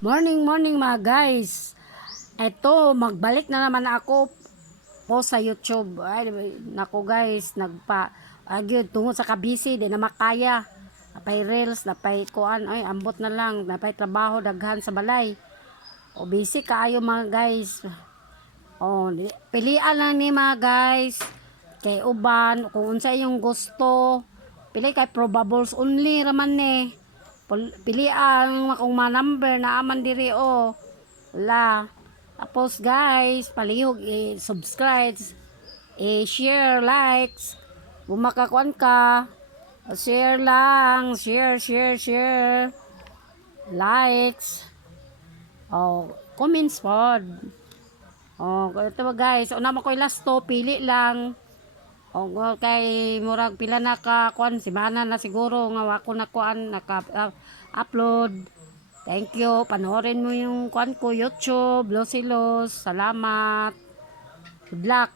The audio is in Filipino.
Morning, morning mga guys. Eto, magbalik na naman ako po sa YouTube. Ay, nako guys, agyod tungod sa kabisi, di na makaya. Napay reels, napay kuan, ay ambot na lang, napay trabaho daghan sa balay. O busy kaayo mga guys. Pilian lang ni mga guys. Kay uban kung unsa yung gusto. Pili kay probables only raman ni. Pili ang kung number na aman diri o. Wala. Tapos guys, palihog i-subscribe, i-share, likes. Bumakakuan ka. Share lang, share. Likes. Comments pod. Ito ba guys, una mo ko'y last to, pili lang. Kay murag pila na ka kuan simana na siguro nga wako na kuan upload. Thank you. Panoorin mo yung kuan ko YouTube, Losilos. Salamat. Good luck.